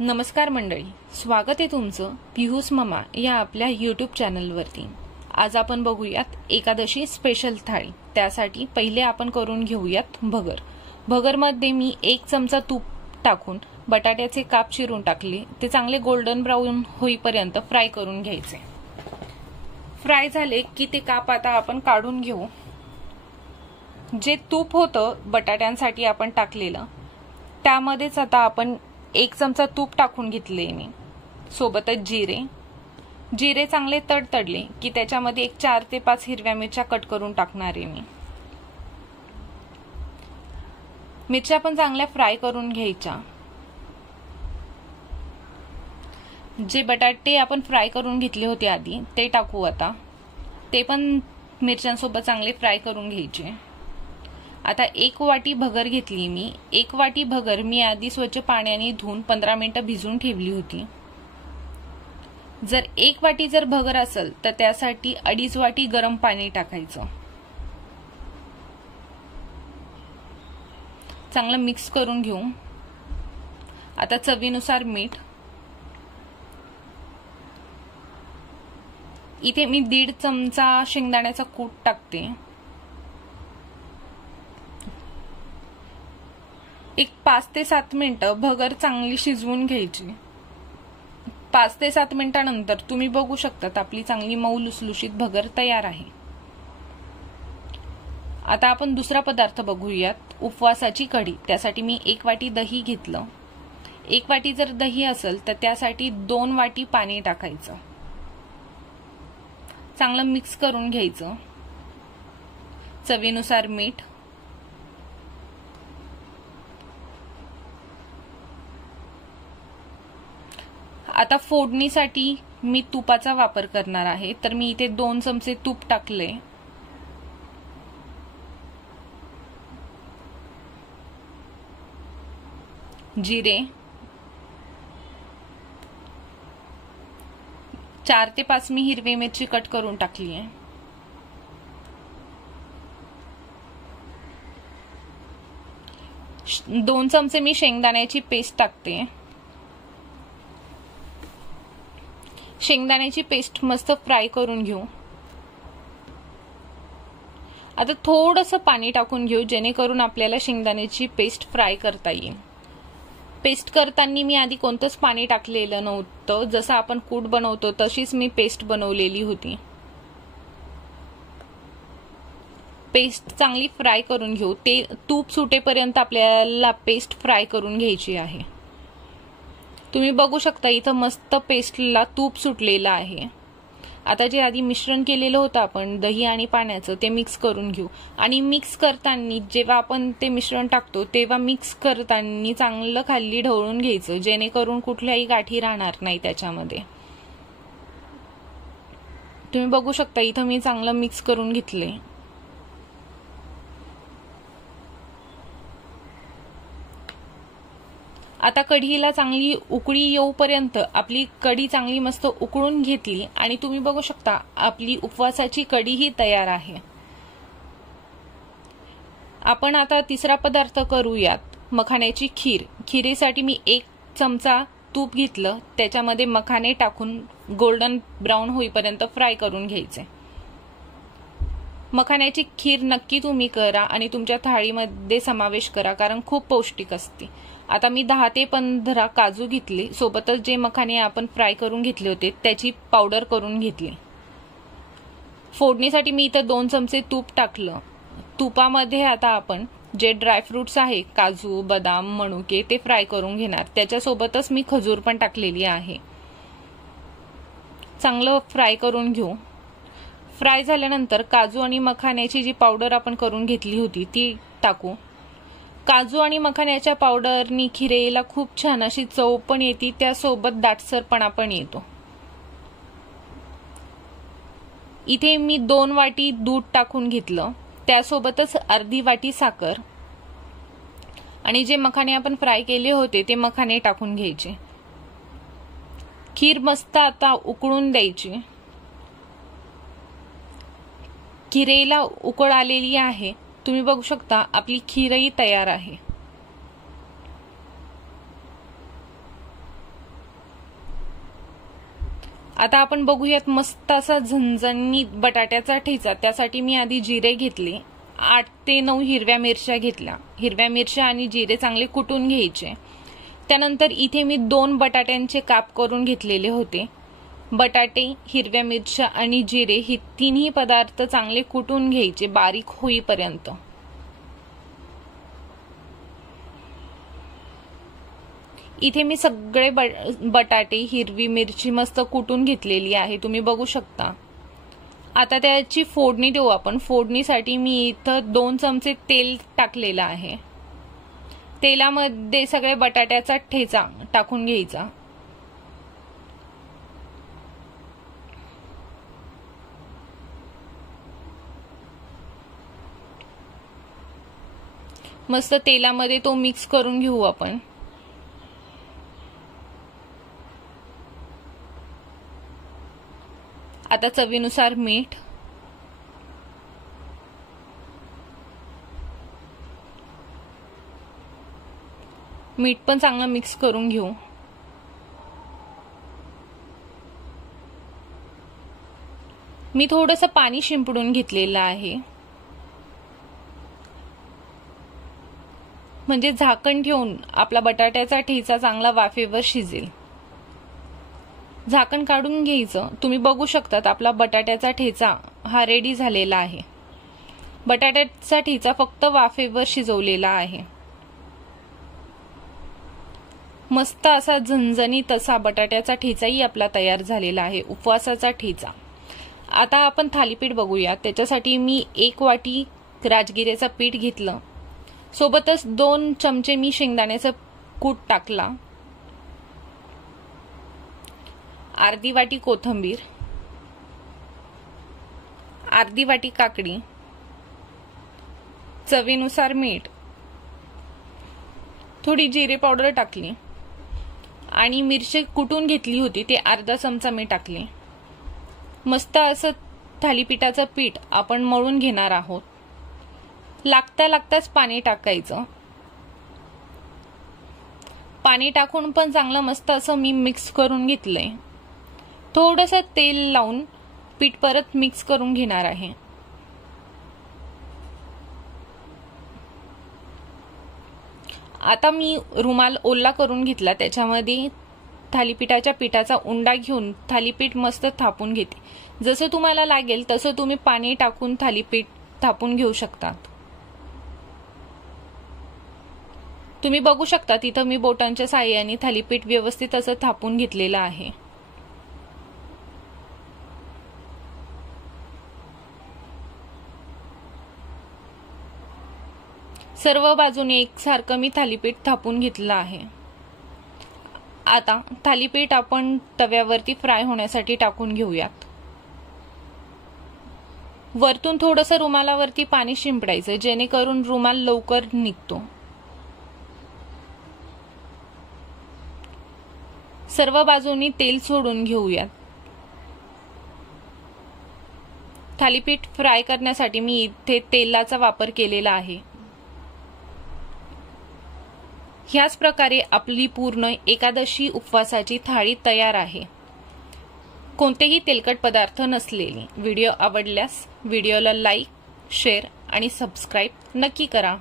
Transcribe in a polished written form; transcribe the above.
नमस्कार मंडळी, स्वागत आहे तुमचं पिहूस ममा या आपल्या यूट्यूब चॅनलवरती। आज आपण बघूयात एकादशी स्पेशल थाळी। त्यासाठी पहिले आपण करून घेऊयात भगर। भगरमध्ये मी 1 चमचा तूप टाकून बटाट्याचे काप चिरून टाकले। ते चांगले गोल्डन ब्राऊन होईपर्यंत फ्राय करून घ्यायचे। फ्राय झाले की ते काप आता आपण काढून घेऊ। जे तूप होतं बटाट्यांसाठी आपण टाकलेलं त्यामध्येच आता आपण 1 चमचा तूप टाकून घेतले मी। सोबतच जिरे चांगले तडतडले की त्याच्यामध्ये 4 ते 5 हिरव्या मिरच्या कट करून टाकणार आहे मी। मिरच्या पण चांगल्या फ्राय करून घ्यायच्या। जे बटाटे आपण फ्राय करून घेतले होते आधी ते टाकू आता। ते पण मिरच्यांसोबत चांगले फ्राय करून घ्यायचे। आता 1 वाटी भगर घेतली मी। 1 वाटी भगर मी आधी स्वच्छ पाण्याने धुवून 15 मिनिटं भिजवून ठेवली होती। जर 1 वाटी जर भगर असेल तर त्यासाठी 2.5 वाटी गरम पाणी टाकायचं। चांगलं मिक्स करून घेऊ। आता चवीनुसार मीठ। इथे मी 1.5 चमचा शेंगदाण्याचा कूट टाकते। एक 5 ते 7 मिनिटं भगर चांगली शिजवून घ्यायची। 5 ते 7 मिनिटांनंतर तुम्ही बघू शकता आपली चांगली मऊ लुसलुशीत भगर तयार आहे। आता आपण दुसरा पदार्थ बघूयात, उपवासाची कढी। त्यासाठी मी 1 वाटी दही घेतलं। 1 वाटी जर दही असेल तर त्यासाठी 2 वाटी पाणी टाकायचं। चांगलं मिक्स करून घ्यायचं। चवीनुसार मीठ। आता फोडणीसाठी मी तुपाचा वापर करणार आहे, तर मी इथे 2 चमचे तूप टाकले। जिरे, 4 ते 5 मी हिरवी मिरची कट करून टाकली आहे। दोन चमचे मी शेंगदाण्याची पेस्ट टाकते। शेंगदाण्याची पेस्ट मस्त फ्राय करून घेऊ। आता थोडंसं पाणी टाकून घेऊ जेणेकरून आपल्याला शेंगदाण्याची पेस्ट फ्राय करता येईल। पेस्ट करताना मी आधी कोणतंच पाणी टाकलेलं नव्हतं। जसं आपण कूट बनवतो तशीच मी पेस्ट बनवलेली होती। पेस्ट चांगली फ्राय करून घेऊ। ते तूप सुटेपर्यंत आपल्याला पेस्ट फ्राय करून घ्यायची आहे। तुम्ही बघू शकता इथं मस्त पेस्टला तूप सुटलेलं आहे। आता जे आधी मिश्रण केलेलं होतं आपण दही आणि पाण्याचं ते मिक्स करून घेऊ। आणि मिक्स करताना जेव्हा आपण ते मिश्रण टाकतो तेव्हा मिक्स करताना चांगलं खाली ढवळून घ्यायचं जेणेकरून कुठल्याही गाठी राहणार नाही त्याच्यामध्ये। तुम्ही बघू शकता इथं मी चांगलं मिक्स करून घेतले। आता कढीला चांगली उकळी येऊपर्यंत आपली कढी चांगली मस्त उकळून घेतली आणि तुम्ही बघू शकता आपली उपवासाची कढी ही तयार आहे। आपण आता तिसरा पदार्थ करूयात, मखाण्याची खीर। खिरीसाठी मी 1 चमचा तूप घेतलं, त्याच्यामध्ये मखाने टाकून गोल्डन ब्राऊन होईपर्यंत फ्राय करून घ्यायचे। मखाण्याची खीर नक्की तुम्ही करा आणि तुमच्या थाळीमध्ये समावेश करा, कारण खूप पौष्टिक असते। आता मी 10 ते 15 काजू घेतले। सोबतच जे मखाने आपण फ्राय करून घेतले होते त्याची पावडर करून घेतली। फोडणीसाठी मी इथं 2 चमचे तूप टाकलं। तुपामध्ये आता आपण जे ड्रायफ्रुट्स आहे काजू, बदाम, मनुके ते फ्राय करून घेणार। त्याच्यासोबतच मी खजूर पण टाकलेली आहे। चांगलं फ्राय करून घेऊ। फ्राय झाल्यानंतर काजू आणि मखाण्याची जी पावडर आपण करून घेतली होती ती टाकू। काजू आणि मखाण्याच्या पावडरनी खिरेला खूप छान अशी चव पण येते, त्यासोबत दाटसरपणा पण येतो। इथे मी 2 वाटी दूध टाकून घेतलं, त्यासोबतच अर्धी वाटी साखर आणि जे मखाने आपण फ्राय केले होते ते मखाने टाकून घ्यायचे। खीर मस्त आता उकळून द्यायची। खिरेला उकळ आलेली आहे। तुम्ही बघू शकता आपली खीरही तयार आहे। आता आपण बघूयात मस्त असा झणझणीत बटाट्याचा ठेचा। त्यासाठी मी आधी जिरे घेतले, 8 ते 9 हिरव्या मिरच्या घेतल्या। हिरव्या मिरच्या आणि जिरे चांगले कुटून घ्यायचे। त्यानंतर इथे मी 2 बटाट्यांचे काप करून घेतलेले होते। बटाटे, हिरव्या मिरच्या आणि जिरे हे तिन्ही पदार्थ चांगले कुटून घ्यायचे बारीक होईपर्यंत। इथे मी सगळे बटाटे, हिरवी मिरची मस्त कुटून घेतलेली आहे, तुम्ही बघू शकता। आता त्याची फोडणी देऊ आपण। फोडणीसाठी मी इथं 2 चमचे तेल टाकलेलं आहे। तेलामध्ये सगळे बटाट्याचा ठेचा टाकून घ्यायचा। मस्त तेलामध्ये तो मिक्स करून घेऊ आपण। आता चवीनुसार मीठ, मीठ पण चांगलं मिक्स करून घेऊ। मी थोडंसं पाणी शिंपडून घेतलेलं आहे, म्हणजे झाकण ठेवून आपला बटाट्याचा ठेचा चांगला वाफेवर शिजेल। झाकण काढून घ्यायचं। तुम्ही बघू शकतात आपला बटाट्याचा ठेचा हा रेडी झालेला आहे। बटाट्याचा ठेचा फक्त वाफेवर शिजवलेला आहे। मस्त असा झणझणीत असा बटाट्याचा ठेचाही आपला तयार झालेला आहे, उपवासाचा ठेचा। आता आपण थालीपीठ बघूया। त्याच्यासाठी मी 1 वाटी राजगिऱ्याचं पीठ घेतलं, सोबतच 2 चमचे मी शेंगदाण्याचं कूट टाकला, अर्धी वाटी कोथिंबीर, अर्धी वाटी काकडी, चवीनुसार मीठ, थोडी जिरे पावडर टाकली आणि मिरची कुटून घेतली होती ते अर्धा चमचा मी टाकले। मस्त असं थालीपीठाचं पीठ आपण मळून घेणार आहोत। लागताच पाणी टाकायचं। पाणी टाकून पण चांगलं मस्त असं मी मिक्स करून घेतलंय। थोडंसं तेल लावून पीठ परत मिक्स करून घेणार आहे। आता मी रुमाल ओला करून घेतला, त्याच्यामध्ये थालीपीठाच्या पिठाचा उंडा घेऊन थालीपीठ मस्त थापून घेते। जसं तुम्हाला लागेल तसं तुम्ही पाणी टाकून थालीपीठ थापून घेऊ शकता। तुम्ही बघू शकता तिथं मी बोटांच्या साहाय्याने थालीपीठ व्यवस्थित असं थापून घेतलेलं आहे। सर्व बाजूने एकसारखं मी थालीपीठ थापून घेतलं आहे। आता थालीपीठ आपण तव्यावरती फ्राय होण्यासाठी टाकून घेऊयात। वरतून थोडंसं रुमालावरती पाणी शिंपडायचं, जेणेकरून रुमाल लवकर निघतो। सर्व बाजूनी तेल सोडून घेऊयात। थालीपीठ फ्राय करण्यासाठी मी इथे तेलाचा वापर केलेला आहे। ह्याच प्रकारे आपली पूर्ण एकादशी उपवासाची थाळी तयार आहे, कोणतेही तेलकट पदार्थ नसलेली। व्हिडिओ आवडल्यास व्हिडिओला लाईक, शेअर आणि सबस्क्राईब नक्की करा।